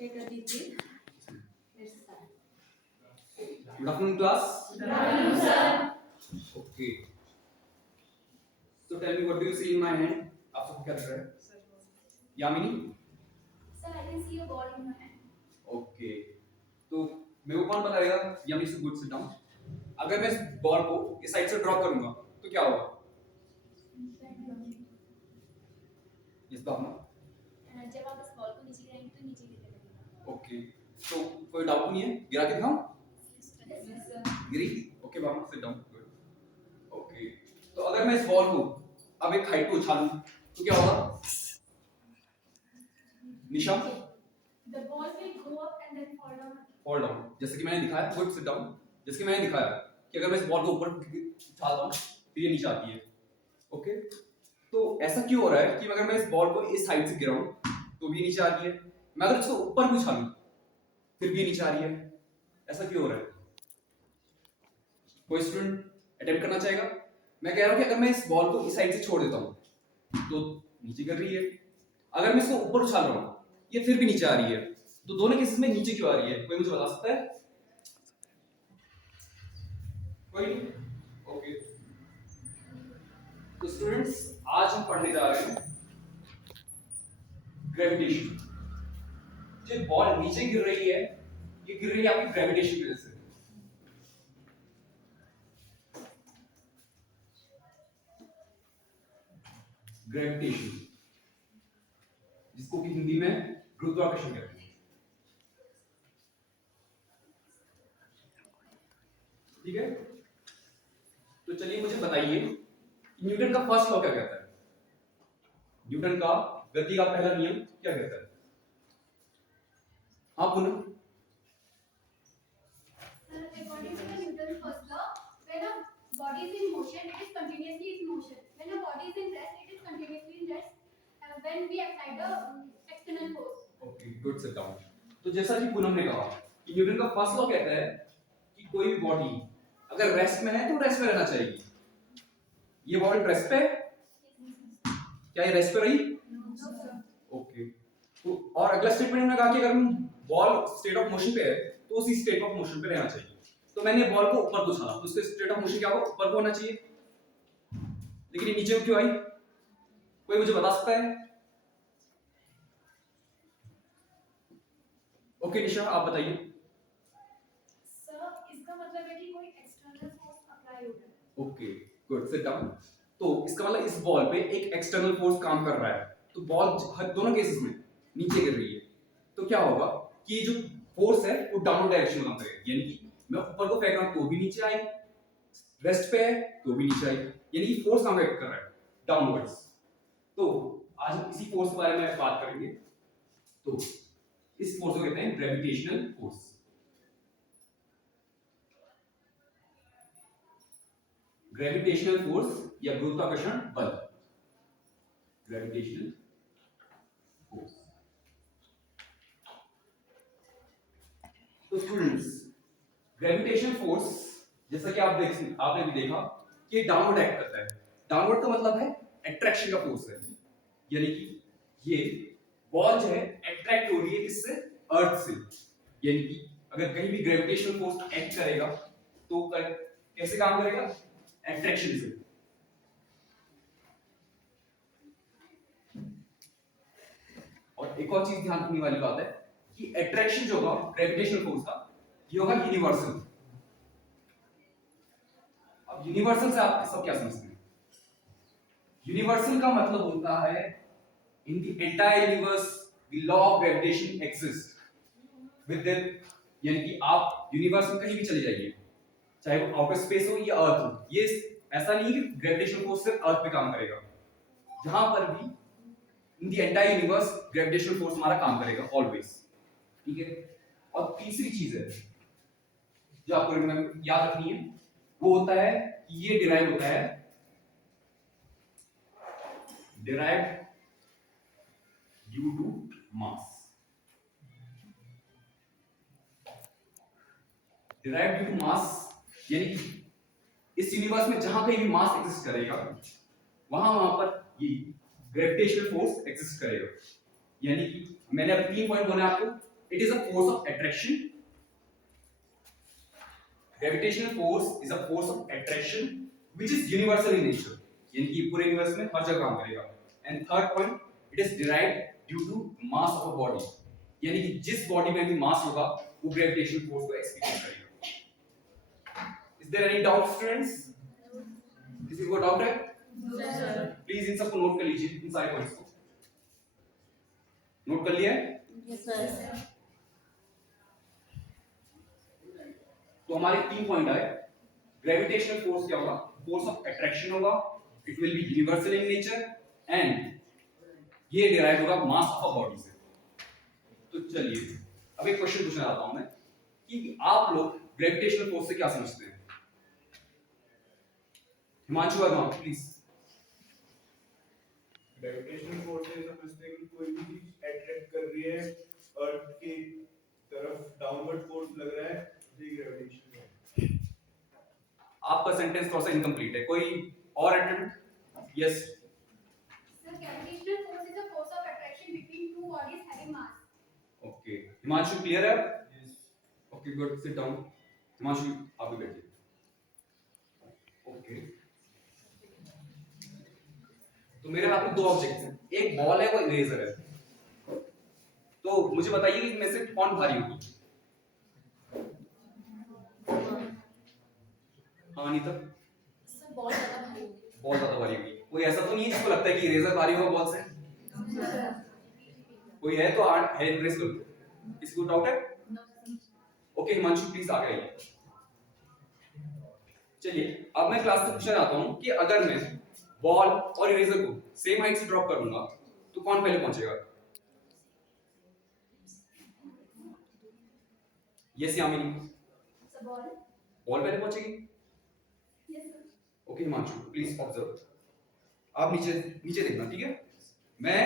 Take a deep breath. Let's start. Good afternoon, class. Good afternoon, sir. Okay. So tell me, what do you see in my hand? आप सबको क्या दिख रहा है? Yamini? Sir, I can see a ball in your hand. Okay. तो मेरे को कौन बताएगा? यामिनी से good sit down. अगर मैं इस बॉल को इस साइड से ड्रॉ करूंगा, तो क्या होगा? इस भावना? जब आप इस बॉल को नीचे गिराएंगे तो नीचे गिरने लगेगा. Okay. तो कोई डाउट नहीं है? गिरा के दिखाऊं? Yes, sir. गिरी? Okay, भावना sit down. Good. Okay. तो अगर मैं इस बॉल को अब एक हाइट पे उछालूं, तो क्या होगा? निशा? The ball will go up and then fall down. Fall down, जैसे कि मैंने दिखाया. Good sit down. जैसे कि मैंने दिखाया कि अगर मैं इस बॉल को ऊपर उछालता हूं फिर ये नीचे आती है. ओके. तो ऐसा क्यों हो रहा है कि अगर मैं इस बॉल को इस साइड से गिराऊं तो भी नीचे आ रही है, मैं अगर इसको ऊपर भी उछालूं फिर भी नीचे आ रही है. ऐसा क्यों हो रहा है? कोई स्टूडेंट अटेम्प्ट करना चाहेगा? मैं कह रहा हूं कि अगर मैं इस बॉल को इस साइड से छोड़ देता हूं तो नीचे गिर रही है, अगर मैं इसको ऊपर उछाल रहा हूं ये फिर भी नीचे आ रही है. तो दोनों केसेस में नीचे क्यों आ रही है? कोई मुझे बता सकता है? कोई? ओके. तो स्टूडेंट्स, आज हम पढ़ने जा रहे हैं ग्रेविटेशन. जो बॉल नीचे गिर रही है ये गिर रही है आपकी ग्रेविटेशन की वजह से. ग्रेविटेशन, जिसको कि हिंदी में गुरुत्वाकर्षण कहते हैं. ठीक है. तो चलिए मुझे बताइए न्यूटन का फर्स्ट लॉ क्या कहता है? न्यूटन का गति का पहला नियम क्या कहता है? हाँ Poonam. Sir, according to the Newton's first law, when a body is in motion, it is continuously in motion. When a body is in rest, it is continuously in rest. When we apply the external force. Okay, good sit down. तो जैसा कि पूनम ने कहा कि Newton का first law कहता है कि कोई भी बॉडी अगर रेस्ट में है तो रेस्ट में रहना चाहिए. ये बॉडी रेस्ट पे है? क्या ये रेस्ट पे रही? No, sir. ओके. तो और अगला स्टेटमेंट हमने कहा कि अगर बॉल स्टेट ऑफ मोशन पे है तो उसी स्टेट ऑफ मोशन पे रहना चाहिए. तो मैंने बॉल को ऊपर को उछाला तो उसके स्टेट ऑफ मोशन क्या होगा? ऊपर को होना चाहिए. लेकिन ये नीचे क्यों आई? कोई मुझे बता सकता है? ओके निशा, आप बताइए. Sir, इसका मतलब है कि कोई external force apply हो रहा है. Okay, good sit down. तो इसका मतलब इस बॉल पे एक एक्सटर्नल फोर्स काम कर रहा है. तो बॉल दोनों केसेस में नीचे गिर रही है. तो क्या होगा कि जो फोर्स है वो डाउनवर्ड डायरेक्शन में काम करेगा. यानी कि मैं ऊपर को फेंक रहा हूं तो भी नीचे आई, रेस्ट पे है तो भी नीचे आई. यानी कि फोर्स काम कर रहा है डाउनवर्ड्स. तो आज हम इसी फोर्स के बारे में बात करेंगे. तो इस फोर्स को कहते हैं ग्रेविटेशनल फोर्स. ग्रेविटेशनल फोर्स या गुरुत्वाकर्षण बल. Gravitational force. तो स्टूडेंट्स, ग्रेविटेशनल फोर्स जैसा कि आपने भी देखा कि ये डाउनवर्ड एक्ट करता है. डाउनवर्ड का मतलब है अट्रैक्शन का फोर्स है. यानी कि ये बॉल जो है अट्रैक्ट हो रही है किससे? अर्थ से. यानी कि अगर कहीं भी ग्रेविटेशनल फोर्स एक्ट करेगा तो कैसे काम करेगा? अट्रैक्शन से. और एक और चीज ध्यान रखने वाली बात है कि अट्रैक्शन जो होगा ग्रेविटेशनल फोर्स का ये होगा यूनिवर्सल. अब यूनिवर्सल से आप सब क्या समझते हैं? यूनिवर्सल का मतलब होता है in the entire universe the law of gravitation exist with them. यानी कि आप यूनिवर्स में कहीं भी चले जाइए, चाहे वो आउटर स्पेस हो या अर्थ हो, ये ऐसा नहीं है कि ग्रेविटेशनल फोर्स सिर्फ अर्थ पे काम करेगा. जहां पर भी in the entire universe gravitational force हमारा काम करेगा ऑलवेज. ठीक है. और तीसरी चीज है जो आपको याद रखनी है वो होता है कि ये डिराइव होता है derived due to mass. Derived due to mass यानी कि इस यूनिवर्स में जहां कहीं भी मास एग्जिस्ट करेगा वहां पर ये ग्रेविटेशनल फोर्स एग्जिस्ट करेगा. यानी कि मैंने अब 3 पॉइंट बोले आपको it is a force of attraction. Gravitational force is a force of attraction which is universal in nature, यानी कि पूरे यूनिवर्स में हर जगह काम करेगा. And third point, it is derived due to mass of a body, यानी कि जिस बॉडी में भी मास होगा वो ग्रेविटेशनल फोर्स को एक्सपीरियंस करेगा. Is there any doubt, students? किसी को डाउट है? प्लीज इन सबको नोट कर लीजिए, इन सारे पॉइंट्स को नोट कर लिया है? तो हमारे 3 पॉइंट आए. ग्रेविटेशनल फोर्स क्या होगा? फोर्स ऑफ अट्रैक्शन होगा, it will B universal in nature and ये डिराइव होगा मास ऑफ अ बॉडी से. तो चलिए अब एक क्वेश्चन पूछना चाहता हूं मैं कि आप लोग ग्रेविटेशनल फोर्स से क्या समझते हैं? Himanshu Verma please. Gravitational force से समझते हैं कि कोई भी चीज अट्रैक्ट कर रही है अर्थ की तरफ, डाउनवर्ड फोर्स लग रहा है, ये ग्रेविटेशन है. आपका सेंटेंस थोड़ा सा इनकम्प्लीट है, कोई और attempt? Yes. Sir, gravitational force is a force of attraction between two bodies having mass. Okay, Himanshu clear है? Okay good, sit down. Himanshu आप भी बैठिए. ओके, तो मेरे हाथ में 2 ऑब्जेक्ट्स हैं, एक बॉल है वो इरेजर है. तो मुझे बताइए कि इनमें से कौन भारी होगी? हाँ नीता, बॉल ज्यादा भारी होगी. बॉल ज्यादा भारी होगी. कोई ऐसा तो नहीं है जिसको लगता है कि इरेजर भारी होगा बॉल से? कोई है तो हैंड रेस करो. किसी को डाउट है? ओके हिमांशु प्लीज आगे आइए. चलिए अब मैं क्लास से पूछना चाहता हूं कि अगर मैं बॉल और इरेजर को सेम हाइट से ड्रॉप करूंगा तो कौन पहले पहुंचेगा? Yes Yamini, So ball. Ball पहले पहुंचेगी. Yes sir. Okay Himanshu please observe. आप नीचे नीचे देखना, ठीक है? मैं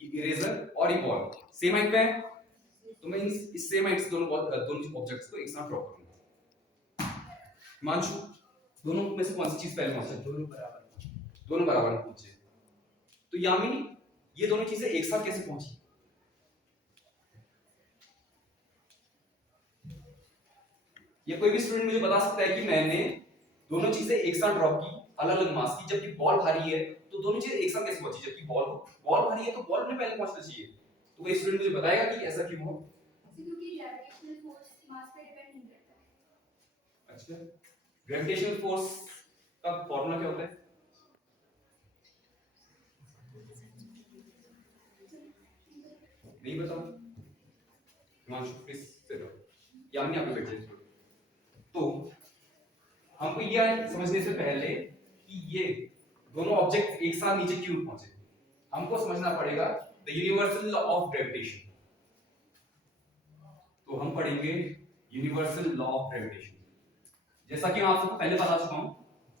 इरेजर और ये बॉल सेम हाइट पे है तो मैं इस सेम हाइट से दोनों ऑब्जेक्ट्स को एक साथ ड्रॉप करूंगा. हिमांशु दोनों में से कौन सी चीज पहले पहुंचे? दोनों बराबर पहुंचे. तो यामिनी ये दोनों चीजें एक साथ कैसे पहुंची? ये कोई भी स्टूडेंट मुझे बता सकता है कि मैंने दोनों चीजें एक साथ ड्रॉप की अलग अलग मास की, जबकि बॉल भारी है तो दोनों चीजें एक साथ कैसे पहुंची? जबकि बॉल भारी है तो बॉल ने पहले पहुंचना चाहिए. तो कोई स्टूडेंट मुझे बताएगा कि ऐसा क्यों हो? क्योंकि gravitational force mass पे डिपेंड नहीं करता है. अच्छा, ग्रेविटेशनल फोर्स का फॉर्मूला क्या होता है? नहीं बताओ. हिमांशु प्लीज से दो या हमने आपको बैठ जाए. तो हमको ये समझने से पहले कि ये दोनों ऑब्जेक्ट एक साथ नीचे क्यों पहुंचे, हमको समझना पड़ेगा the universal law of gravitation. तो हम पढ़ेंगे यूनिवर्सल लॉ ऑफ ग्रेविटेशन. जैसा कि मैं आप सबको पहले बता चुका हूं,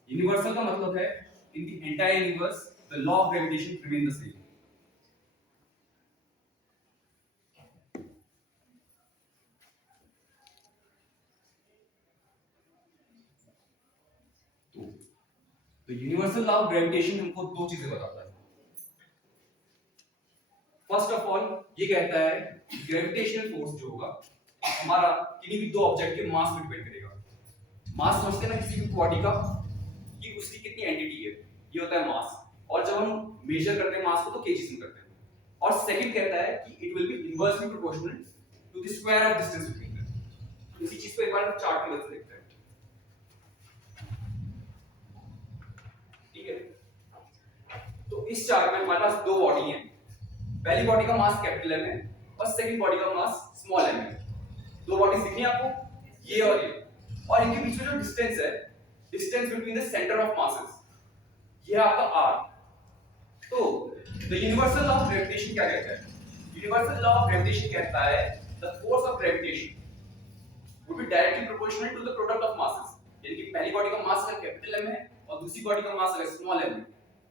यूनिवर्सल का मतलब है in the entire universe the law of gravitation remain the same. तो यूनिवर्सल लॉ ऑफ ग्रेविटेशन हमको 2 चीजें बताता है. फर्स्ट ऑफ ऑल ये कहता है ग्रेविटेशनल फोर्स जो होगा हमारा किसी भी 2 ऑब्जेक्ट के मास पे डिपेंड करेगा. मास समझते हैं ना किसी भी बॉडी का कि उसकी कितनी एंटिटी है, ये होता है मास. और जब हम मेजर करते हैं मास को तो केजीस में करते हैं. और सेकंड कहता है कि it will be inversely proportional to the square of distance between them. इसी चीज को एक बार चार्ट में देखते हैं, ठीक है? तो इस चार्ट में हमारे पास 2 बॉडी हैं. पहली बॉडी का मास कैपिटल एम है और सेकंड बॉडी का मास स्मॉल एम है. 2 बॉडीज दिख रही हैं आपको, ये और ये. और इनके बीच में जो डिस्टेंस है, distance between the centre of masses, ये है आपका r. तो the universal law of gravitation क्या कहता है? यूनिवर्सल लॉ ऑफ ग्रेविटेशन कहता है the force of gravitation would be directly proportional to the product of masses. यानी कि पहली बॉडी का मास अगर कैपिटल एम है और दूसरी बॉडी का मास अगर स्मॉल एम है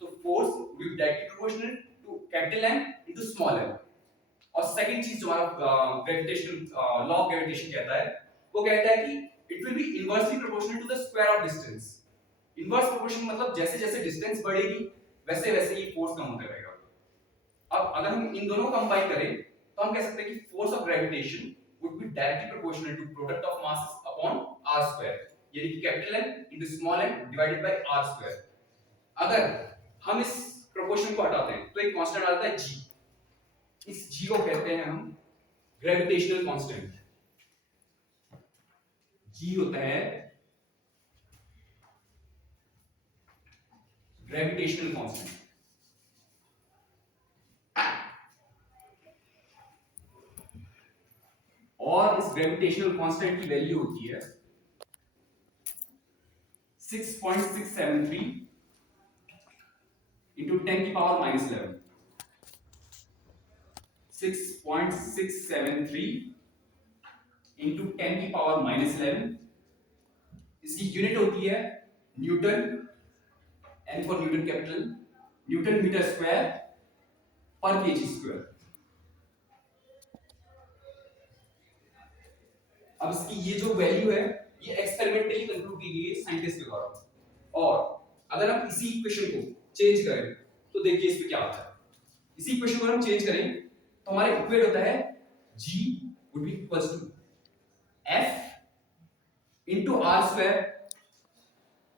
तो force would be directly proportional to capital M into small m. और सेकंड चीज जो हमारा ग्रेविटेशनल लॉ ऑफ ग्रेविटेशन कहता है वो कहता है कि it will be inversely proportional to the square of distance. Inverse proportion मतलब जैसे जैसे डिस्टेंस बढ़ेगी वैसे वैसे ये फोर्स कम होता रहेगा. अब अगर हम इन दोनों को कंबाइन करें तो हम कह सकते हैं कि force of gravitation would be directly proportional to product of masses upon r square, यानी कि capital M into small m divided by r square। अगर हम इस प्रोपोर्शन को हटाते हैं तो एक कांस्टेंट आता है g। इस g को कहते हैं हम ग्रेविटेशनल कांस्टेंट। g होता है ग्रेविटेशनल कांस्टेंट। और इस ग्रेविटेशनल कांस्टेंट की वैल्यू होती है 6.673 into 10 की पावर माइनस 11। 6.673 into 10 की पावर माइनस 11। इसकी यूनिट होती है newton, N for newton capital, newton metre square पर केजी स्क्वायर। अब इसकी ये जो वैल्यू है ये एक्सपेरिमेंटली कंक्लूड की गई है साइंटिस्ट के द्वारा। और अगर हम इसी इक्वेशन को चेंज करें तो देखिए इस पे क्या आता है। इसी इक्वेशन को हम चेंज करें तो हमारे इक्वेट होता है g would be equals to f into r square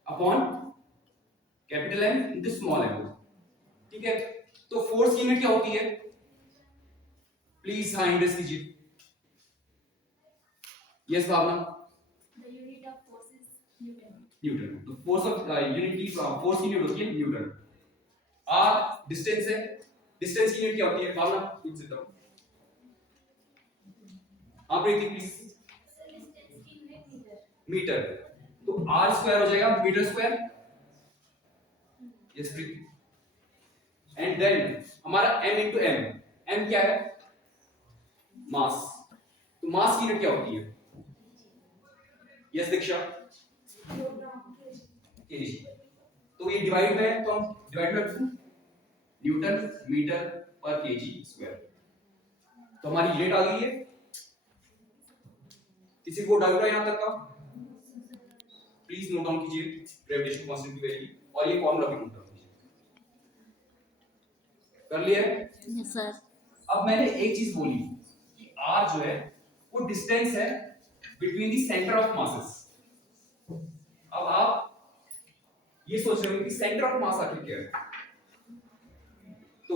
upon capital M into small m। ठीक है, तो फोर्स की यूनिट क्या होती है? प्लीज हाँ इंडेक्स कीजिए। Yes Bhavna. The unit of force is Newton. Newton. तो फोर्स ऑफ यूनिट की फोर्स की यूनिट होती है न्यूटन। आर डिस्टेंस है, डिस्टेंस की यूनिट क्या होती है भावना? कुछ से बताओ। आप प्रीति प्लीज। सर डिस्टेंस की यूनिट मीटर। मीटर। तो आर स्क्वायर हो जाएगा metre square. Yes Preeti. And then हमारा m into m, m क्या है? मास। तो मास की यूनिट क्या होती है? यस दीक्षा। केजी। तो ये डिवाइड में है तो हम डिवाइड में रखते हैं न्यूटन मीटर पर केजी स्क्वायर। तो हमारी यूनिट आ गई है। किसी को डाउट है यहां तक का? प्लीज नोट डाउन कीजिए ग्रेविटेशन कांस्टेंट की वैल्यू और ये फॉर्मूला भी नोट डाउन कीजिए। कर लिया है? Yes, sir. अब मैंने एक चीज बोली कि r जो है वो डिस्टेंस है between the centre of masses. अब आप ये सोच रहे हो कि सेंटर ऑफ मास आखिर क्या है? तो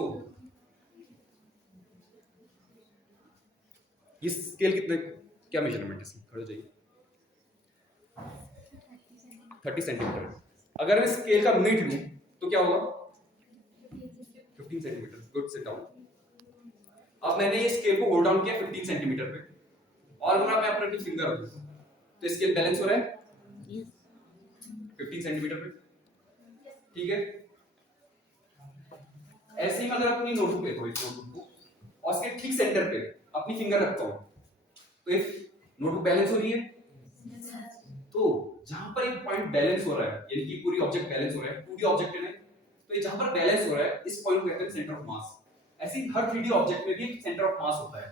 ये स्केल कितने क्या मेजरमेंट है इसकी? खड़े हो जाइए। 30 सेंटीमीटर। अगर मैं स्केल का मिड लूं तो क्या होगा? 15 सेंटीमीटर। Good, sit down. अब मैंने ये स्केल को होल्ड डाउन किया 15 सेंटीमीटर पे और अगर मैं अपना फिंगर रखूं तो स्केल बैलेंस हो रहा है Yes. 15 सेंटीमीटर पे। ठीक है, ऐसे ही मैं अगर अपनी नोटबुक देखो इस नोटबुक को और उसके ठीक सेंटर पे अपनी फिंगर रखता हूं तो इफ नोटबुक बैलेंस हो रही है। तो जहां पर एक पॉइंट बैलेंस हो रहा है यानी कि पूरी ऑब्जेक्ट बैलेंस हो रहा है, 2D ऑब्जेक्ट है तो ये जहां पर बैलेंस हो रहा है इस पॉइंट को कहते हैं सेंटर ऑफ मास। ऐसे ही हर 3D ऑब्जेक्ट में भी एक सेंटर ऑफ मास होता है,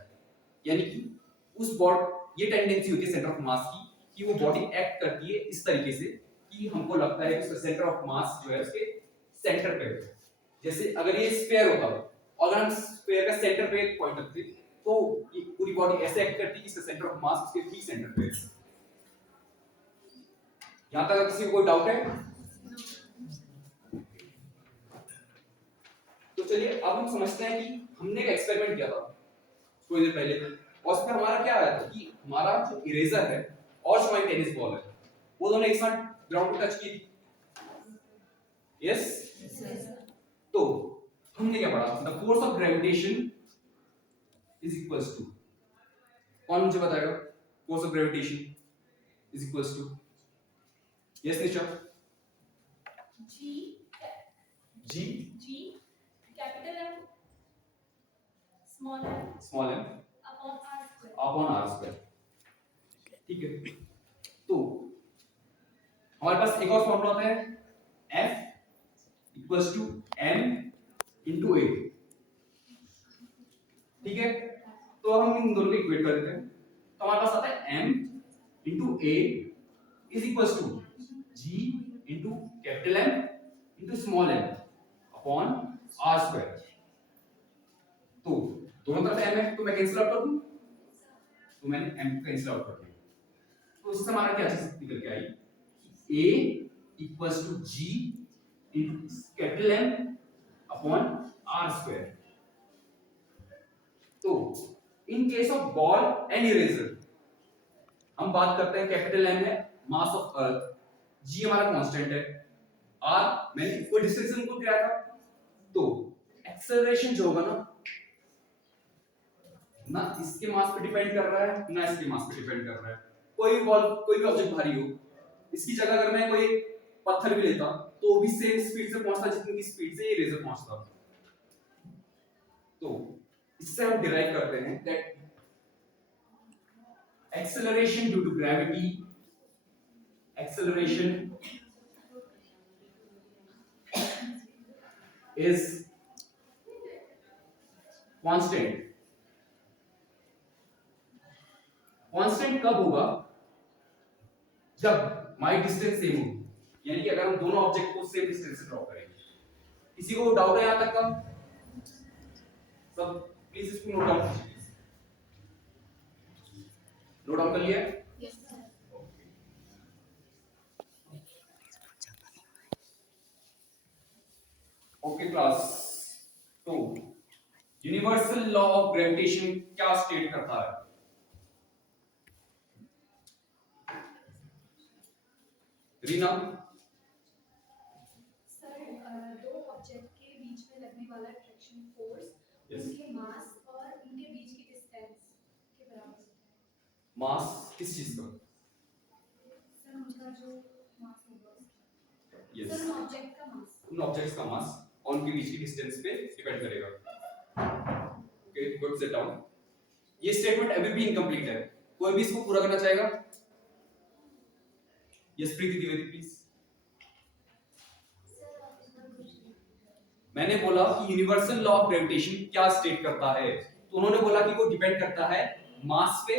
यानी कि उस बॉडी ये टेंडेंसी होती है सेंटर ऑफ मास की कि वो बॉडी एक्ट करती है इस तरीके से कि हमको लगता है कि उसका सेंटर ऑफ मास जो है उसके सेंटर पे है। जैसे अगर ये स्फीयर होता और अगर हम स्फीयर का सेंटर पे एक पॉइंट रखते तो ये पूरी बॉडी ऐसे एक्ट करती कि इसका सेंटर ऑफ मास उसके ठीक सेंटर पे है। यहां तक किसी को कोई डाउट है? तो चलिए अब हम समझते हैं कि हमने एक एक्सपेरिमेंट किया था थोड़ी देर पहले और उसमें हमारा क्या आया था कि हमारा जो इरेजर है और जो हमारी टेनिस बॉल है वो दोनों एक साथ ग्राउंड को टच की थी। यस, तो हमने क्या पढ़ा? The force of gravitation is equals to, कौन मुझे बताएगा? Force of gravitation is equals to, yes Nisha. G G capital M small m small m upon r square. Upon r square. ठीक है, तो हमारे पास एक और फॉर्मूला होता है F equals to m into a। ठीक है, तो हम इन दोनों को इक्वेट कर देते हैं तो हमारे पास आता है m into a is equals to g into capital M into small m upon r square. तो दोनों तरफ m है तो मैं कैंसिल आउट कर दूं, तो मैंने m कैंसिल आउट कर दिया। तो उससे हमारा क्या चीज निकल के आई, a equals to g into capital M upon r square. तो in case of ball and eraser हम बात करते हैं, कैपिटल M है मास ऑफ अर्थ, g हमारा कांस्टेंट है, r मैंने कोई डिस्टेंस इनको दिया था, तो एक्सेलरेशन जो होगा ना इसके मास पे डिपेंड कर रहा है ना इसके मास पे डिपेंड कर रहा है। कोई भी बॉल कोई भी ऑब्जेक्ट भारी हो, इसकी जगह अगर मैं कोई पत्थर भी लेता तो भी सेम स्पीड से पहुंचता जितनी की स्पीड से ये इरेजर पहुंचता। तो इससे हम डिराइव करते हैं that acceleration due to gravity, acceleration is constant। Constant कब होगा, जब माई डिस्टेंस सेम हो, यानी कि अगर हम दोनों ऑब्जेक्ट को सेम डिस्टेंस से ड्रॉ करेंगे। किसी को डाउट है यहां तक का? सब प्लीज इसको नोट डाउन कीजिए। नोट डाउन कर लिया? Yes, sir. ओके क्लास, तो यूनिवर्सल लॉ ऑफ ग्रेविटेशन क्या स्टेट करता है? रीना, सर दो ऑब्जेक्ट के बीच में लगने वाला अट्रैक्शन फोर्स Yes. उनके मास और उनके बीच की डिस्टेंस के बराबर होता है। मास किस चीज का? सर उनका जो मास होगा यस, सर उन ऑब्जेक्ट का मास। उन ऑब्जेक्ट्स का मास और उनके बीच की डिस्टेंस पे डिपेंड करेगा। Okay, good, set down. ये स्टेटमेंट अभी भी इनकम्प्लीट है, कोई भी इसको पूरा करना चाहेगा? Yes Preeti Dwivedi please. मैंने बोला कि यूनिवर्सल लॉ ऑफ ग्रेविटेशन क्या स्टेट करता है, तो उन्होंने बोला कि वो डिपेंड करता है मास पे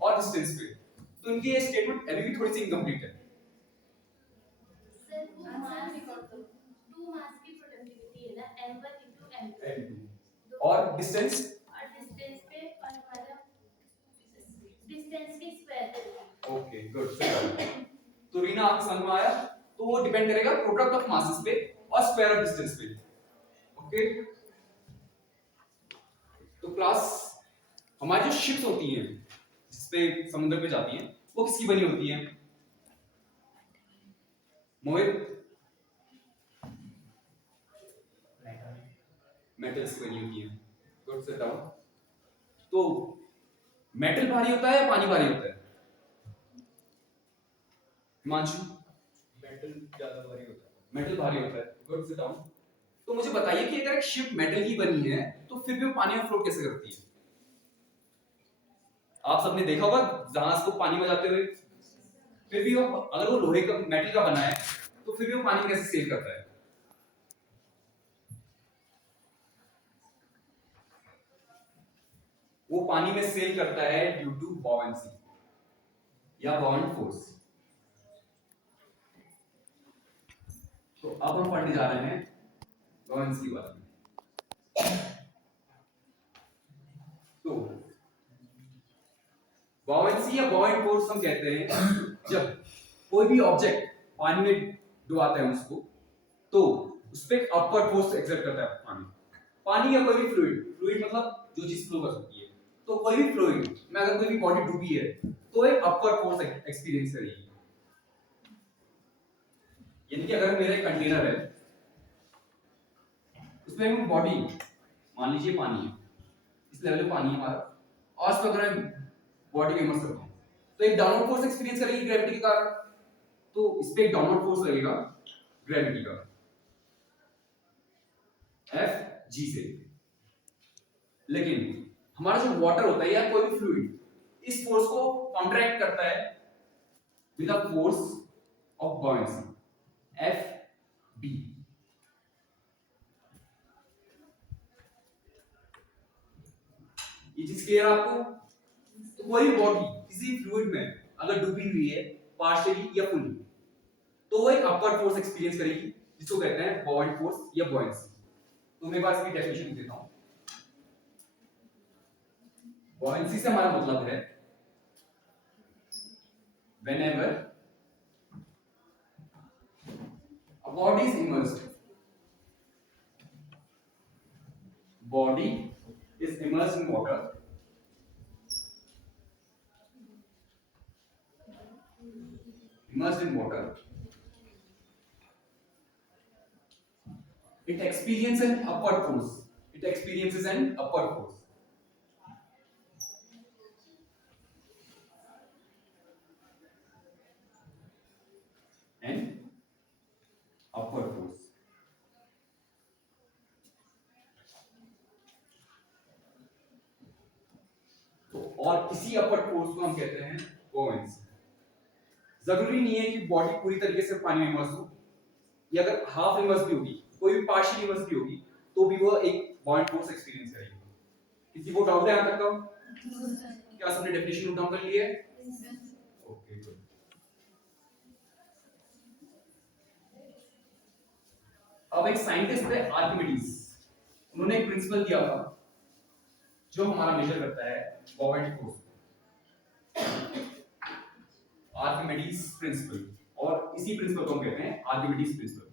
और डिस्टेंस पे। तो इनकी ये स्टेटमेंट अभी भी थोड़ी सी इनकम्प्लीट है। सर टू मास की प्रोडक्टिविटी है ना m1 into m2 और डिस्टेंस और डिस्टेंस पे और हमारा डिस्टेंस के स्क्वायर पे। Okay good. तो रीना आपको समझ में आया? तो वो डिपेंड करेगा प्रोडक्ट ऑफ मासेस पे और स्क्वायर ऑफ डिस्टेंस पे। ओके, तो क्लास हमारी जो शिप्स होती हैं जिसपे समुद्र पे जाती हैं वो किसकी बनी होती हैं? मोहित, मेटल्स की बनी होती हैं। Good, set down. तो मेटल भारी होता है या पानी भारी होता है? हिमांशु, मेटल ज्यादा भारी होता है। मेटल भारी होता है। Good, sit down. तो मुझे बताइए कि अगर एक शिप मेटल की बनी है तो फिर भी वो पानी में फ्लोट कैसे करती है? आप सबने देखा होगा जहाज को पानी में जाते हुए, फिर भी वो अगर वो लोहे का मेटल का बना है तो फिर भी वो पानी में कैसे सेल करता है? वो पानी में सेल करता है ड्यू टू बॉयंसी या बाउंड फोर्स। तो अब हम पढ़ने जा रहे हैं बॉयंसी के बारे में। तो बॉयंसी या बाउंड फोर्स हम कहते हैं जब कोई भी ऑब्जेक्ट पानी में डुबाते हैं उसको, तो उस पर अपवर्ड फोर्स एक्सर्ट करता है पानी या कोई भी फ्लूइड मतलब जो चीज फ्लो कर सकती है। तो कोई भी फ्लूइड में अगर कोई भी बॉडी डूबी है तो एक अपवर्ड फोर्स एक्सपीरियंस करेगी। यानी कि अगर मेरा कंटेनर है उसमें एक बॉडी मान लीजिए पानी है, इस लेवल पे पानी है हमारा, और उस पर अगर मैं बॉडी को इमर्स करता हूं तो एक डाउनवर्ड फोर्स एक्सपीरियंस करेगी ग्रेविटी के कारण। तो इस पे एक डाउनवर्ड फोर्स लगेगा ग्रेविटी का F G से। लेकिन हमारा जो वाटर होता है या कोई भी फ्लूइड इस फोर्स को कॉन्ट्रैक्ट करता है with a force of buoyancy F B। ये चीज क्लियर आपको? तो कोई भी बॉडी किसी फ्लूइड में अगर डूबी हुई है पार्शियली या फुली तो वो एक अपवर्ड फोर्स एक्सपीरियंस करेगी जिसको कहते हैं बाउंड फोर्स या बॉयंसी। तो मेरे पास इसकी डेफिनेशन देता हूं। buoyancy से हमारा मतलब है whenever a body is immersed, body is immersed in water, immersed in water, it experiences an upward force. It experiences an upward force. An upward force. तो और इसी अपवर्ड फोर्स को हम कहते हैं buoyancy. जरूरी नहीं है कि बॉडी पूरी तरीके से पानी में इमर्स हो, या अगर हाफ इमर्स भी होगी, कोई भी पार्शियल इमर्स भी होगी, तो भी वो एक buoyant फोर्स एक्सपीरियंस करेगी. किसी को डाउट है यहां तक का? क्या सबने डेफिनेशन नोट डाउन कर ली है? Okay good. अब एक साइंटिस्ट है आर्किमिडीज, उन्होंने एक प्रिंसिपल दिया था जो हमारा मेजर करता है buoyant फोर्स. आर्किमिडीज प्रिंसिपल, और इसी प्रिंसिपल को हम कहते हैं आर्किमिडीज प्रिंसिपल.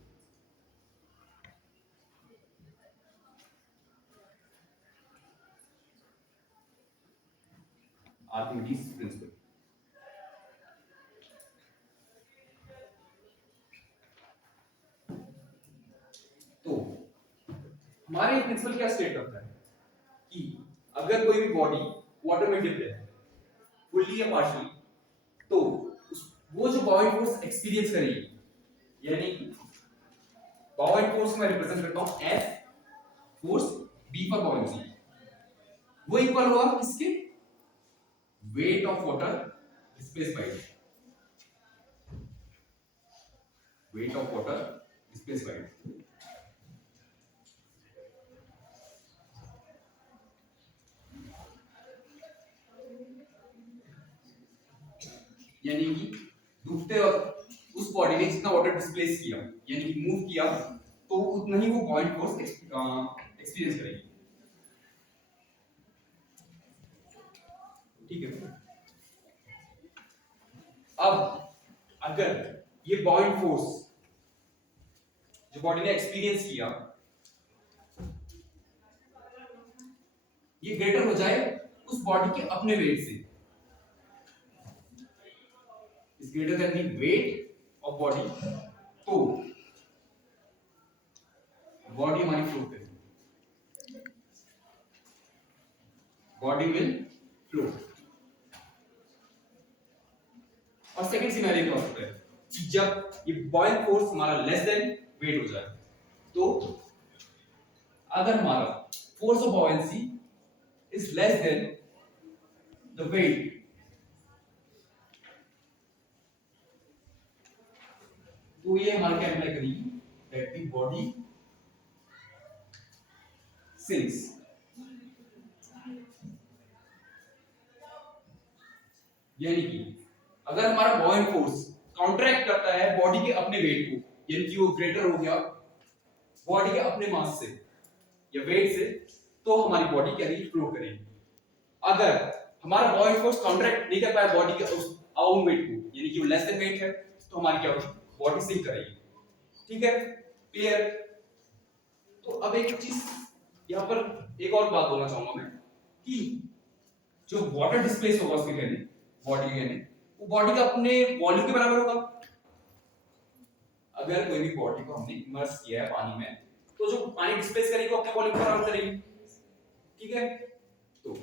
Archimedes principal. तो हमारे प्रिंसिपल क्या स्टेट करता है कि अगर कोई भी बॉडी वाटर में डिप है, फुल्ली या पार्शियली, तो वो जो buoyant फोर्स एक्सपीरियंस करेगी, यानी buoyant फोर्स को मैं रिप्रेजेंट करता हूं F force B for buoyancy, वो इक्वल होगा किसके? Weight of water displaced by it. Weight of water displaced by it. यानी कि डूबते वक्त उस बॉडी ने जितना वाटर डिस्प्लेस किया, यानी कि मूव किया, तो उतना ही वो buoyant फोर्स एक्सपीरियंस करेगी. ठीक है. अब अगर ये buoyant फोर्स जो बॉडी ने एक्सपीरियंस किया, ये ग्रेटर हो जाए उस बॉडी के अपने वेट से, is greater than the weight of body, तो बॉडी हमारी फ्लोट करेगी. Body will float. और सेकंड सिनेरियो क्या हो सकता है कि जब ये buoyant फोर्स हमारा लेस देन वेट हो जाए, तो अगर हमारा force of buoyancy is less than the weight, तो ये हमारा क्या अप्लाई करेगी? That the body sinks. यानी कि अगर हमारा buoyant फोर्स काउंटरैक्ट करता है बॉडी के अपने वेट को, यानी कि वो ग्रेटर हो गया बॉडी के अपने मास से या वेट से, तो हमारी बॉडी क्या रहेगी? फ्लोट करेगी. अगर हमारा buoyant फोर्स काउंटरैक्ट नहीं कर पाया बॉडी के उस आउन वेट को, यानी कि वो लेस देन वेट है, तो हमारी क्या होगी? बॉडी सिंक करेगी. ठीक है, क्लियर? तो अब एक चीज यहाँ पर एक और बात बोलना चाहूंगा मैं कि जो वाटर डिस्प्लेस होगा उसके कहने बॉडी के कहने, वो बॉडी का अपने वॉल्यूम के बराबर होगा. अगर कोई भी बॉडी को हमने इमर्स किया है पानी में, तो जो पानी डिस्प्लेस करेगी वो अपने वॉल्यूम के बराबर करेगी. ठीक है, तो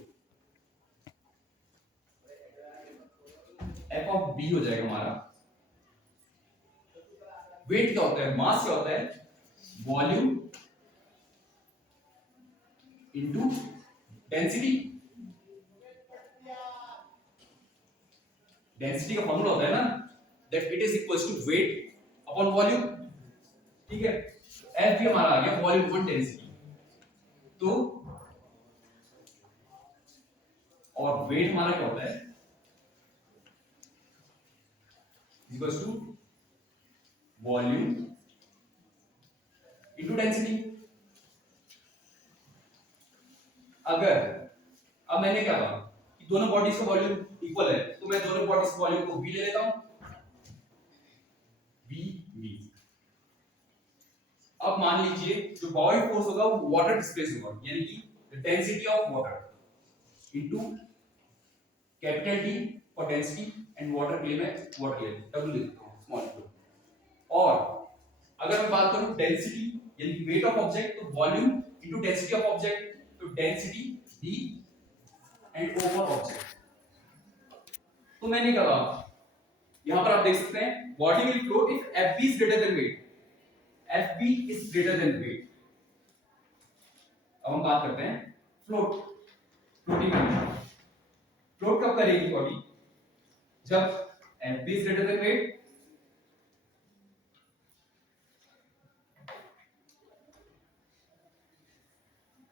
F ऑफ B हो जाएगा हमारा. वेट क्या होता है? मास क्या होता है? Volume into density. डेंसिटी का फॉर्मूला होता है ना, that it is equals to weight upon volume. ठीक है, F भी हमारा आ गया वॉल्यूम अपॉन डेंसिटी. तो और वेट हमारा क्या होता है? Equals to volume into density. अगर अब मैंने क्या कहा दोनों बॉडीज का वॉल्यूम इक्वल है, तो मैं दोनों बॉडीज के वॉल्यूम को v ले लेता हूं, v। अब मान लीजिए जो बाउंड फोर्स होगा वो वाटर डिस्प्लेस होगा, यानी कि the density of water into capital D for density and water के लिए मैं वाटर ले W लिखता हूं, स्मॉल q। और अगर मैं बात करूं डेंसिटी यानी कि वेट ऑफ ऑब्जेक्ट, तो volume into density of object, तो density D and O for object. तो मैंने कहा यहां पर आप देख सकते हैं body will float if Fb is greater than weight, Fb is greater than weight. अब हम बात करते हैं फ्लोटिंग कंडीशन। फ्लोट कब करेगी बॉडी? जब Fb is greater than weight,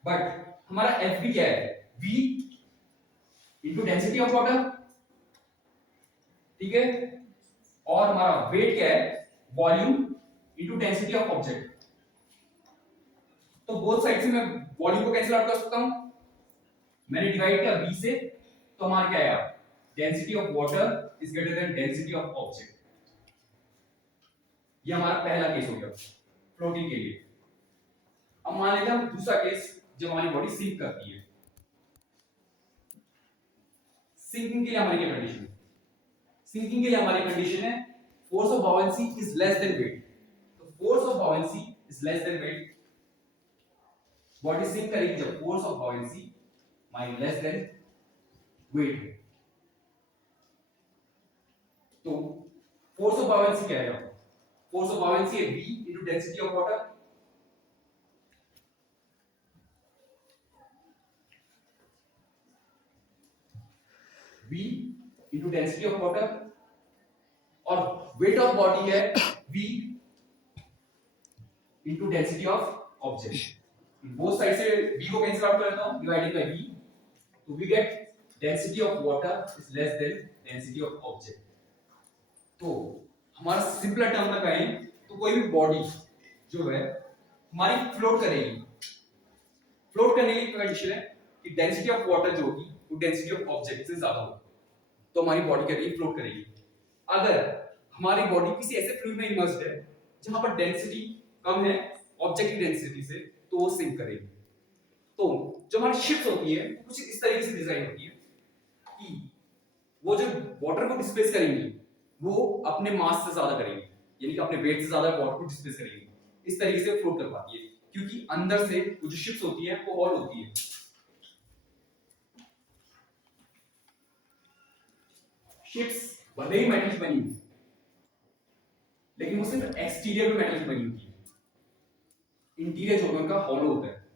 but हमारा Fb क्या है? V into density of water, ठीक है, और हमारा वेट क्या है? Volume into density of object. तो बोथ साइड से मैं वॉल्यूम को कैंसिल आउट कर सकता हूं, मैंने डिवाइड किया V से, तो हमारा क्या आया? Density of water is greater then density of object. ये हमारा पहला केस हो गया फ्लोटिंग के लिए। अब मान लेते हैं दूसरा केस जब हमारी बॉडी सिंक करती है। सिंकिंग के लिए हमारी क्या कंडीशन है? सिंकिंग के लिए हमारी कंडीशन है force of buoyancy is less than weight. तो force of buoyancy is less than weight, body sink करेगी जब force of buoyancy minus less than weight है। तो फोर्स ऑफ बाउंसी क्या है? फोर्स ऑफ बाउंसी है v into density of water, v into density of water, और weight of body है v into density of object. Both side से v को cancel out कर देता हूं, डिवाइडेड बाय v, तो we get density of water is less than density of object. तो हमारा सिंपल टर्म में कहें तो कोई भी बॉडी जो है हमारी फ्लोट करेगी। फ्लोट करने की कंडीशन है कि डेंसिटी ऑफ वाटर जो होगी वो डेंसिटी ऑफ ऑब्जेक्ट से ज्यादा होगी, तो हमारी बॉडी क्या करेगी? फ्लोट करेगी। अगर हमारी बॉडी किसी ऐसे फ्लूइड में इमर्स्ड है जहां पर डेंसिटी कम है ऑब्जेक्ट की डेंसिटी से, तो वो सिंक करेगी। तो जो हमारी शिप्स होती है कुछ इस तरीके से डिजाइन होती है कि वो जो वाटर को डिस्प्लेस करेंगी वो अपने मास से ज्यादा करेंगी, यानी कि अपने वेट से ज्यादा वाटर को डिस्प्लेस करेंगी। इस तरीके से फ्लोट कर पाती है क्योंकि अंदर से वो जो शिप्स होती है वो हॉल होती है। शिप्स भले ही मेटल की बनी हुई, लेकिन वो सिर्फ एक्सटीरियर में मेटल की बनी होती है, इंटीरियर जो उनका हॉलो होता है।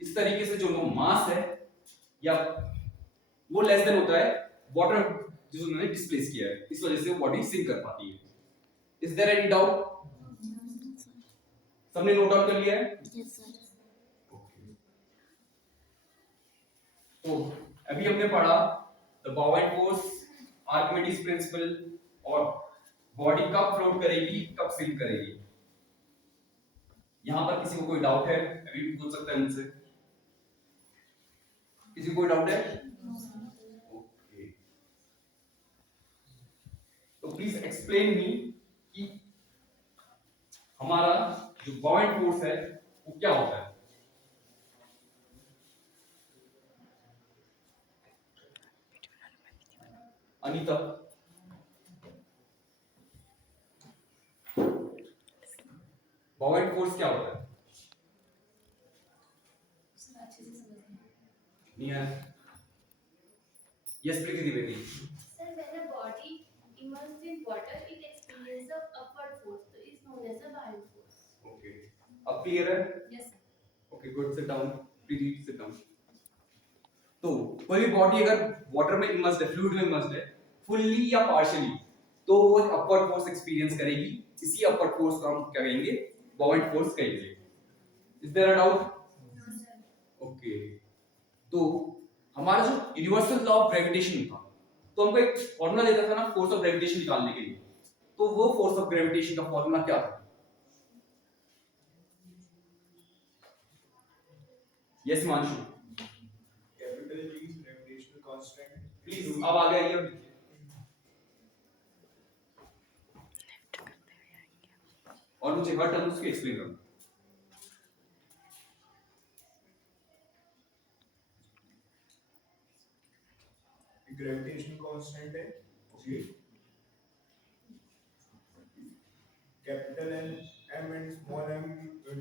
इस तरीके से जो उनका मास है या वो लेस देन होता है वाटर जो उन्होंने डिस्प्लेस किया है, इस वजह से वो बॉडी सिंक कर पाती है। Is there any doubt? सबने नोट डाउन कर लिया है? Yes sir. तो अभी हमने पढ़ा the bound force, Archimedes principle, और बॉडी कब फ्लोट करेगी कब सिंक करेगी। यहां पर किसी को कोई डाउट है? अभी पूछ सकता है मुझसे। किसी को कोई डाउट है? ओके, तो प्लीज एक्सप्लेन मी कि हमारा जो बाउंड फोर्स है वो क्या होता है। अनीता, बाउंड फोर्स क्या होता है? सर अच्छे से समझना। नहीं है? यस प्लीज दीदी। Sir, when a body immersed in water, it experiences a upward force, so it's known as a buoyant force. Okay, अब क्लियर है? Yes okay good, sit down please, seat down. तो कोई भी body अगर water में immersed है, fluid में immersed है, फुल्ली या पार्शियली, तो वो एक अपवर्ड फोर्स एक्सपीरियंस करेगी। इसी अपवर्ड फोर्स को हम क्या कहेंगे? बाउंड फोर्स कहेंगे। Is there a doubt? Okay, तो हमारा जो यूनिवर्सल लॉ ऑफ ग्रेविटेशन था, तो हमको एक फॉर्मूला देता था ना फोर्स ऑफ ग्रेविटेशन निकालने के लिए, तो वो फोर्स ऑफ ग्रेविटेशन का फॉर्मूला क्या था? Yes Manshu. Capital G is gravitational constant please अब आगे आइए और लिखिए। और मुझे हर टर्म उसकी एक्सप्लेन करना। ग्रेविटेशनल कांस्टेंट है जी, capital N M and small M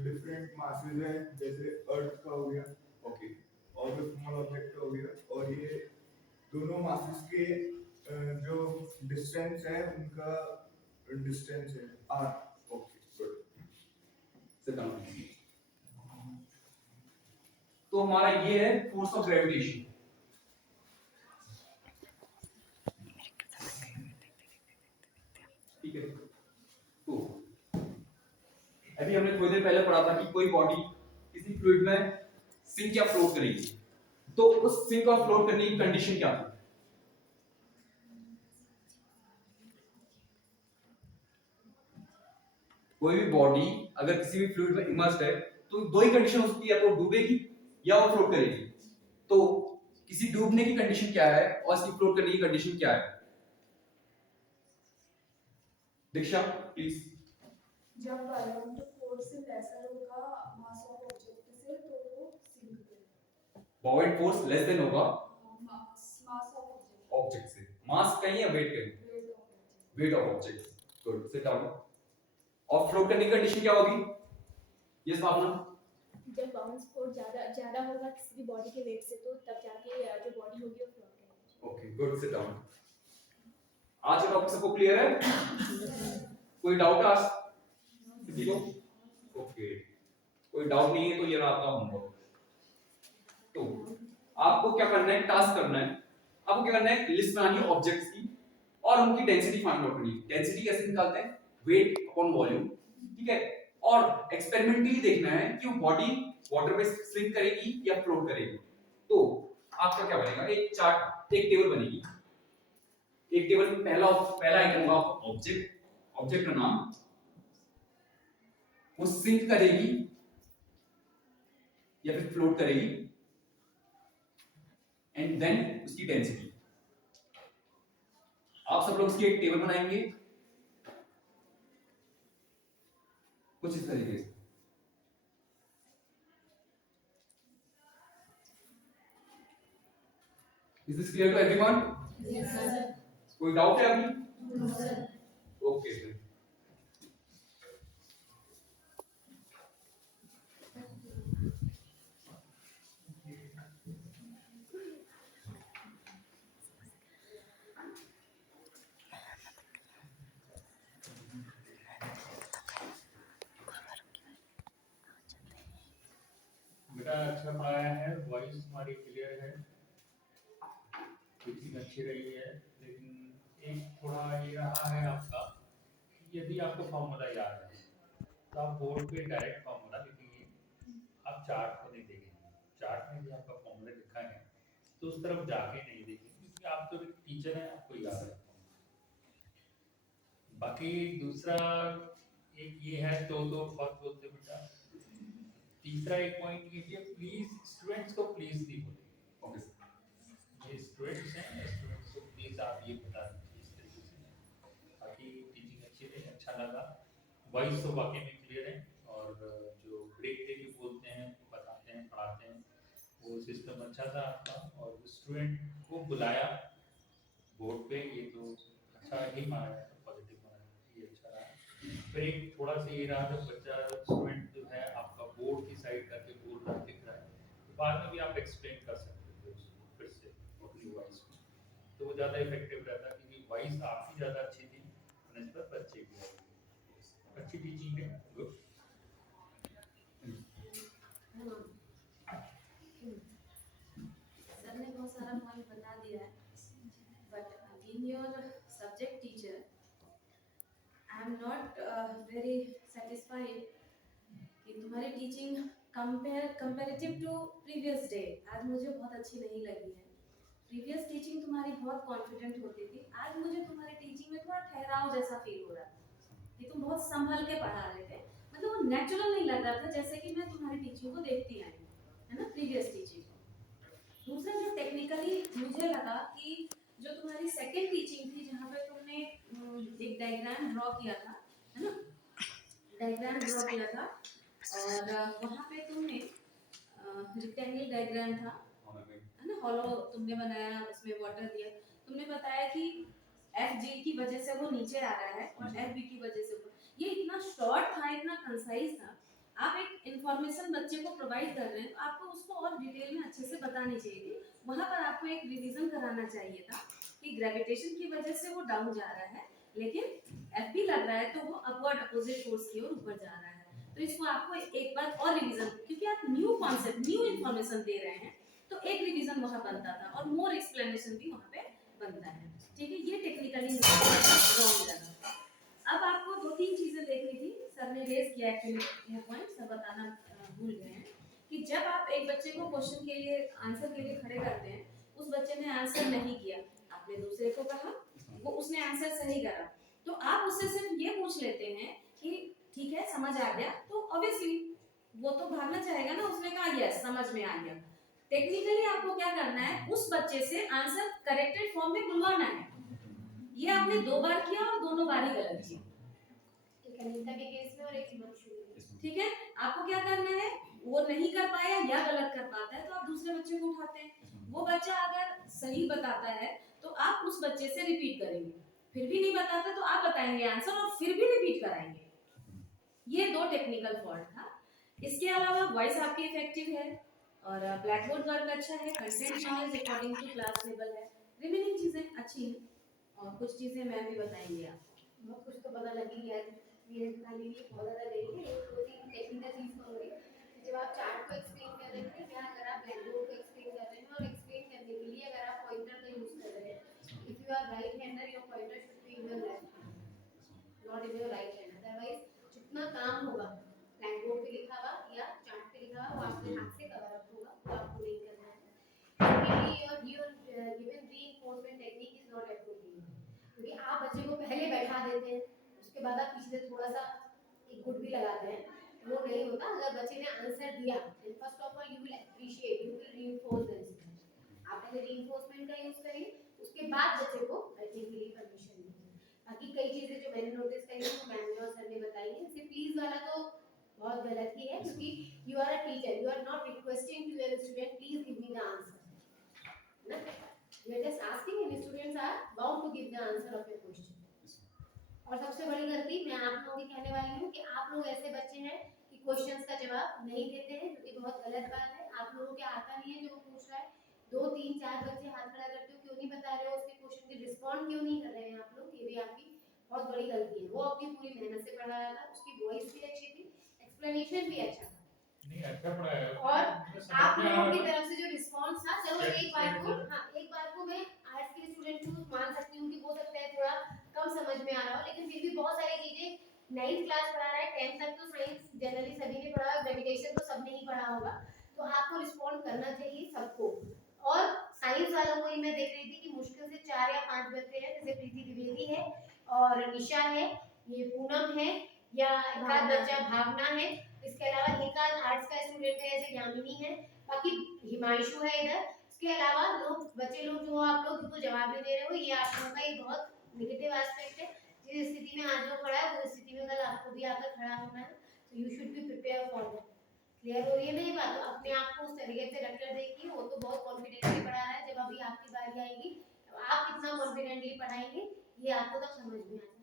different masses है, जैसे अर्थ का हो गया ओके और जो स्मॉल ऑब्जेक्ट का हो गया, और ये दोनों मासेस के जो डिस्टेंस है उनका डिस्टेंस है R. Okay good, sit down. तो हमारा ये है फोर्स ऑफ ग्रेविटेशन। ठीक है, तो अभी हमने थोड़ी देर पहले पढ़ा था कि कोई बॉडी किसी फ्लूइड में सिंक या फ्लोट करेगी, तो उस सिंक और फ्लोट करने की कंडीशन क्या थी? कोई भी बॉडी अगर किसी भी फ्लूइड में इमर्स्ड है तो दो ही कंडीशन हो सकती है, या तो डूबेगी या वो फ्लोट करेगी। तो किसी डूबने की कंडीशन क्या है और इसकी फ्लोट करने की कंडीशन क्या है? दीक्षा प्लीज। जब बायोन फोर्स लेसर होगा मास ऑफ ऑब्जेक्ट से तो वो सिंक करेगा। बॉयड फोर्स लेस देन होगा मास ऑफ ऑब्जेक्ट से। मास कहीं है, वेट कहीं, object wait of object. Good, sit down. और फ्लोट करने की कंडीशन क्या होगी? यस भावना। जब बाउंस फोर्स ज्यादा होगा किसी भी बॉडी के वेट से, तो तब जाके जो बॉडी होगी वो फ्लोट करेगी। Okay good, sit down. आज का टॉपिक सबको क्लियर है? कोई डाउट आज किसी को? ओके, कोई डाउट नहीं है तो ये रहा आपका होमवर्क। तो आपको क्या करना है, टास्क करना है। आपको क्या करना है, लिस्ट बनानी है ऑब्जेक्ट्स की और उनकी डेंसिटी फाइंड आउट करनी है। डेंसिटी कैसे निकालते हैं? वेट अपॉन वॉल्यूम, ठीक है। और एक्सपेरिमेंटली देखना है कि वो बॉडी वाटर में स्विम करेगी या फ्लोट करेगी। तो आपका क्या बनेगा, एक चार्ट, एक टेबल बनेगी। एक टेबल में पहला आइटम होगा ऑब्जेक्ट, ऑब्जेक्ट का नाम, वो सिंक करेगी या फिर फ्लोट करेगी, एंड देन उसकी डेंसिटी। आप सब लोग उसकी एक टेबल बनाएंगे कुछ इस तरीके से। Is this clear to everyone? Yes sir. कोई डाउट है अभी? Okay sir. बेटा अच्छा पढ़ाया है, वॉइस हमारी क्लियर है, टीचिंग अच्छी रही है, लेकिन एक थोड़ा ये रहा है आपका कि यदि आपको फॉर्मूला याद है तो आप बोर्ड पे डायरेक्ट फॉर्मूला लिखेंगे, आप चार्ट को नहीं देखेंगे। चार्ट में भी आपका फॉर्मूला लिखा है तो उस तरफ जाके नहीं देखेंगे, क्योंकि आप तो टीचर हैं, आपको याद है। बाकी दूसरा एक ये है तो बहुत बोलते बेटा। तीसरा एक पॉइंट ये कि प्लीज स्टूडेंट्स को प्लीज नहीं बोलिए। Okay sir. ये स्टूडेंट्स हैं, स्टूडेंट्स को प्लीज आप ये बता दीजिए इस तरीके से। बाकी टीचिंग अच्छी रही, अच्छा लगा। वॉइस तो वाकई में क्लियर है, और जो ब्रेक दे के बोलते हैं, बताते हैं, पढ़ाते हैं, वो सिस्टम अच्छा था आपका। और स्टूडेंट को बुलाया बोर्ड पे, ये तो अच्छा ही माना है, पॉजिटिव माना है, ये अच्छा रहा। फिर एक थोड़ा सा ये रहा, जब बच्चा स्टूडेंट जो है आपका बोर्ड की साइड करके बोल रहा है, दिख रहा है, तो बाद में भी आप एक्सप्लेन कर सकते हो उसको फिर से अपनी वॉइस में, तो वो ज़्यादा इफेक्टिव रहता है, क्योंकि वॉइस आपकी ज़्यादा अच्छी थी नस्बत बच्चे की। अच्छी टीचिंग है, गुड। सर ने बहुत सारा पॉइंट बता दिया है, but being your subject teacher I am not very satisfied कि तुम्हारी teaching comparative to previous day आज मुझे बहुत अच्छी नहीं लगी है। प्रीवियस टीचिंग तुम्हारी बहुत कॉन्फिडेंट होती थी, आज मुझे तुम्हारी टीचिंग में थोड़ा ठहराव जैसा फील हो रहा था कि तुम बहुत संभल के पढ़ा रहे थे, मतलब वो नेचुरल नहीं लग रहा था, जैसे कि मैं तुम्हारी टीचिंग को देखती आई हूँ, है ना, प्रीवियस टीचिंग। दूसरा जो टेक्निकली मुझे लगा कि जो तुम्हारी सेकंड टीचिंग थी जहाँ पे तुमने एक डायग्राम ड्रॉ किया था, है ना, डायग्राम ड्रॉ किया था और वहाँ पे तुमने रेक्टेंगल डायग्राम था, है ना, हॉलो तुमने बनाया, उसमें वाटर दिया, तुमने बताया कि एफ जी की वजह से वो नीचे आ रहा है और एफ बी की वजह से ऊपर। ये इतना शॉर्ट था, इतना कंसाइज था। आप एक इंफॉर्मेशन बच्चे को प्रोवाइड कर रहे हैं तो आपको उसको और डिटेल में अच्छे से बतानी चाहिए थी। वहाँ पर आपको एक रिवीजन कराना चाहिए था कि ग्रेविटेशन की वजह से वो डाउन जा रहा है, लेकिन एफ बी लग रहा है तो वो अपवर्ड अपोजिट फोर्स की ओर ऊपर जा रहा है। तो इसको आपको एक बार और रिवीजन, क्योंकि आप न्यू कॉन्सेप्ट, न्यू इंफॉर्मेशन दे रहे हैं, तो एक रिवीजन वहाँ बनता था और मोर एक्सप्लेनेशन भी वहाँ पे बनता है। ठीक है, ये टेक्निकली रॉन्ग लगा। अब आपको दो तीन चीजें देखनी थी, सर ने रेज किया एक्चुअली ये पॉइंट, सर बताना भूल गए हैं कि जब आप एक बच्चे को क्वेश्चन के लिए, आंसर के लिए खड़े करते हैं, उस बच्चे ने आंसर नहीं किया, आपने दूसरे को कहा, वो उसने आंसर सही करा, तो आप उससे सिर्फ ये पूछ लेते हैं कि ठीक है समझ आ गया, तो ऑब्वियसली वो तो भागना चाहेगा ना, उसने कहा यस समझ में आ गया। टेक्निकली आपको क्या करना है, उस बच्चे से आंसर करेक्टेड फॉर्म में बुलवाना है। ये आपने 2 बार किया और दोनों बार ही गलत किया। एक अनीता के केस में और एक हिमांशु के। ठीक है, आपको क्या करना है, वो नहीं कर पाया या गलत कर पाता है तो आप दूसरे बच्चे को उठाते हैं, वो बच्चा अगर सही बताता है तो आप उस बच्चे से रिपीट करेंगे, फिर भी नहीं बताता तो आप बताएंगे आंसर और फिर भी रिपीट कराएंगे। ये 2 टेक्निकल फॉल्ट था। इसके अलावा वॉइस आपकी इफेक्टिव है और ब्लैक बोर्ड वर्क अच्छा है, content knowledge according to class level है, रिमेनिंग चीजें अच्छी हैं और कुछ चीजें मैम भी बताएंगे आपको। बहुत कुछ तो पता लग ही गया, ये खाली नहीं बहुत ज़्यादा नहीं है, एक दो तीन टेक्निकल चीज़ कहूँगी। जब आप चार्ट को एक्सप्लेन कर रहे थे या अगर आप ब्लैक बोर्ड को एक्सप्लेन कर रहे हैं और एक्सप्लेन करने के लिए अगर आप पॉइंटर का यूज़ कर रहे हैं, if you are right hander your pointer should be in your left hand not in your right hand, otherwise जितना काम होगा ब्लैक बोर्ड पे लिखा हुआ या चार्ट पे लिखा हुआ वो आपके हाथ से कवर अप होगा, वो आपको नहीं करना है। Secondly, your given reinforcement technique is not appropriate, क्योंकि आप बच्चे को पहले बैठा देते हैं, उसके बाद आप पीछे से थोड़ा सा एक गुड भी लगाते हैं, वो नहीं होता। अगर बच्चे ने आंसर दिया, first of all you will appreciate, you will reinforce the, आप पहले रीइंफोर्समेंट का यूज करिए, उसके बाद बच्चे को बैठने के लिए परमिशन दीजिए। बाकी कई चीजें जो मैंने नोटिस करी वो मैम ने और सर ने बताई है, सिर्फ प्लीज वाला तो बहुत गलत ही है, क्योंकि you are a teacher, you are not requesting to your student please give me the answer, you are just asking and students are bound to give the answer of your question. और सबसे बड़ी गलती मैं आप लोगों की कहने वाली हूँ कि आप लोग ऐसे बच्चे हैं कि क्वेश्चंस का जवाब नहीं देते हैं, जो कि बहुत गलत बात है। आप लोगों के आता नहीं है जो वो पूछ रहा है, 2 3 4 बच्चे हाथ खड़ा करते हो, क्यों नहीं बता रहे हो, उसके क्वेश्चन के रिस्पॉन्ड क्यों नहीं कर रहे हैं आप लोग, ये भी आपकी बहुत बड़ी गलती है। वो अपनी पूरी मेहनत से पढ़ा रहा था, उसकी वॉइस भी अच्छी थी, एक्सप्लेनेशन भी अच्छा था, नहीं अच्छा पढ़ाया और आप लोगों की तरफ से जो रिस्पांस था, चलो एक बार को, हाँ एक बार को मैं आर्ट्स के स्टूडेंट को मान सकती हूँ कि हो सकता है थोड़ा कम समझ में आ रहा हो, लेकिन फिर भी बहुत सारी चीजें 9th क्लास पढ़ा रहा है, 10th तक तो साइंस जनरली सभी ने पढ़ा, ग्रेविटेशन तो सबने ही पढ़ा होगा, तो आपको रिस्पॉन्ड करना चाहिए सबको। और साइंस वालों को ही मैं देख रही थी कि मुश्किल से 4 या 5 बच्चे हैं, जैसे प्रीति द्विवेदी है और निशा है, ये पूनम है, या एक आध बच्चा भावना है, इसके अलावा एक आध आर्ट्स का स्टूडेंट है जैसे यामिनी है, बाकी हिमांशु है इधर। इसके अलावा लोग बच्चे लोग जो आप लोग तो जवाब नहीं दे रहे हो, ये आप लोगों का एक बहुत नेगेटिव एस्पेक्ट है। जिस स्थिति में आज लोग खड़ा है उस स्थिति में कल आपको भी आकर खड़ा होना है, तो you should be prepare for that. Clear हो रही है ना ये बात? तो अपने आप को उस तरीके से रख कर देखिए, वो तो बहुत कॉन्फिडेंटली पढ़ा रहा है, जब अभी आपकी बारी आएगी तो आप कितना कॉन्फिडेंटली पढ़ाएंगे ये आपको तब समझ में आएगा।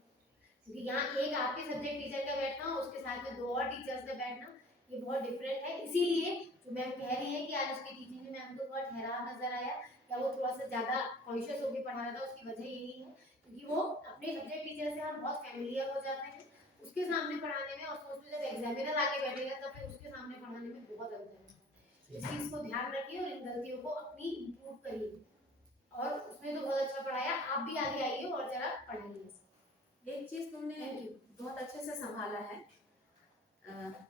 क्योंकि यहाँ एक आपके सब्जेक्ट टीचर का बैठना, उसके साथ में 2 और टीचर्स का बैठना, ये बहुत डिफरेंट है। इसीलिए जो मैम कह रही है कि आज उसकी टीचिंग में मैम को थोड़ा ठहराव नजर आया, या वो थोड़ा सा ज्यादा कॉन्शियस होकर पढ़ा रहा था, उसकी वजह यही है क्योंकि वो अपने सब्जेक्ट टीचर से हम बहुत फैमिलियर हो जाते हैं, उसके सामने पढ़ाने में और सोचते जब एग्जामिनर आके बैठेगा तब फिर उसके सामने पढ़ाने में बहुत अंतर है। इस चीज को ध्यान रखिए और इन गलतियों को अपनी इम्प्रूव करिए। और उसने तो बहुत अच्छा पढ़ाया, आप भी आगे आइए और जरा पढ़ाइए। एक चीज तुमने बहुत अच्छे से संभाला है,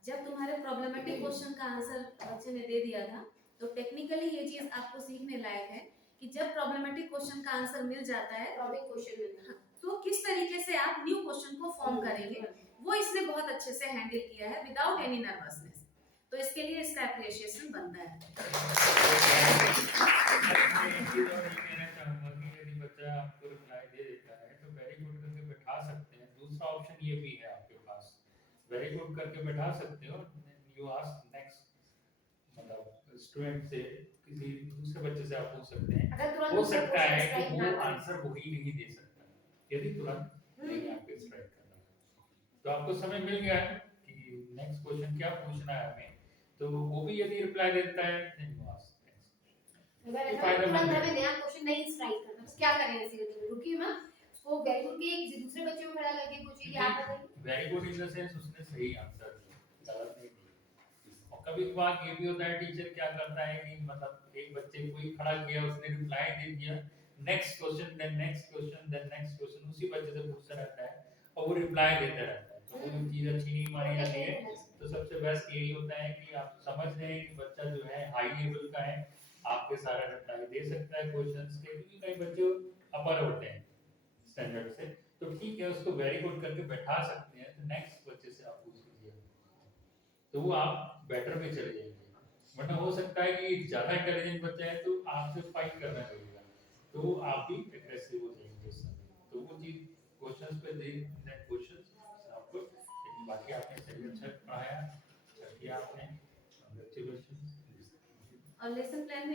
जब तुम्हारे प्रॉब्लमेटिक क्वेश्चन का आंसर बच्चे ने दे दिया था, तो टेक्निकली ये चीज आपको सीखने लायक है कि जब प्रॉब्लमेटिक क्वेश्चन का आंसर मिल जाता है प्रॉब्लम क्वेश्चन में तो किस तरीके से आप न्यू क्वेश्चन को फॉर्म करेंगे, वो इसने बहुत अच्छे से हैंडल किया है विदाउट एनी नर्वसनेस। तो इसके लिए इसका अप्रिशिएशन बनता है। मैं एक चीज और ये कहना चाहूंगा कि यदि बच्चा आपको रिप्लाई दे देता है तो वेरी गुड करके बैठा सकते हैं। दूसरा ऑप्शन ये भी है आपके पास, वेरी गुड करके बैठा सकते हो, यू आस्क नेक्स्ट, मतलब स्टूडेंट से, किसी दूसरे बच्चे से आप पूछ सकते हैं। अगर तुरंत हो उसका सकता है क्वेश्चन कि स्ट्राइक वो ना करे। आंसर वही नहीं दे सकता यदि तुरंत नहीं आपके स्ट्राइक करना। तो आपको समय मिल गया है कि नेक्स्ट क्वेश्चन क्या पूछना है हमें, तो वो भी यदि रिप्लाई देता है then you ask next। अगर ऐसा फायदा तुरंत मंद है। हमें नया क्वेश्चन नहीं स्ट्राइक करना तो क्या करें ऐसी स्थिति में? रुकिए मैं उसको वेरी गुड के किसी दूसरे बच्चे को खड़ा करके पूछिए कि आप बताइए। Very good in the sense उसने सही आंसर दिया, गलत नहीं दिया। और कभी कभार ये भी होता है टीचर क्या करता है कि मतलब एक बच्चे को ही खड़ा किया, उसने रिप्लाई दे दिया, next question then next question then next question उसी बच्चे से पूछता रहता है और वो रिप्लाई देता रहता है, तो वो चीज अच्छी नहीं मानी जाती है। तो सबसे बेस्ट यही होता है कि आप समझ रहे हैं कि बच्चा जो है हाई लेवल का है, आपके सारा रिप्लाई दे सकता है क्वेश्चंस के, क्योंकि कई बच्चे अपर होते हैं स्टैंडर्ड से, तो ठीक है उसको वेरी गुड करके बैठा सकते हैं। तो नेक्स्ट बच्चे से आप पूछ लीजिए, तो वो आप बेटर में चले जाएंगे। वरना हो सकता है कि ज्यादा इंटेलिजेंट बच्चा है तो आपसे फाइट करना लगेगा, तो आप भी एग्रेसिव हो जाएंगे उस समय। तो वो चीज क्वेश्चंस पे दे क्वेश्चंस आपको, लेकिन बाकी आपने सही अच्छा पढ़ाया, अच्छा किया आपने, अच्छे क्वेश्चंस। और लेसन प्लान में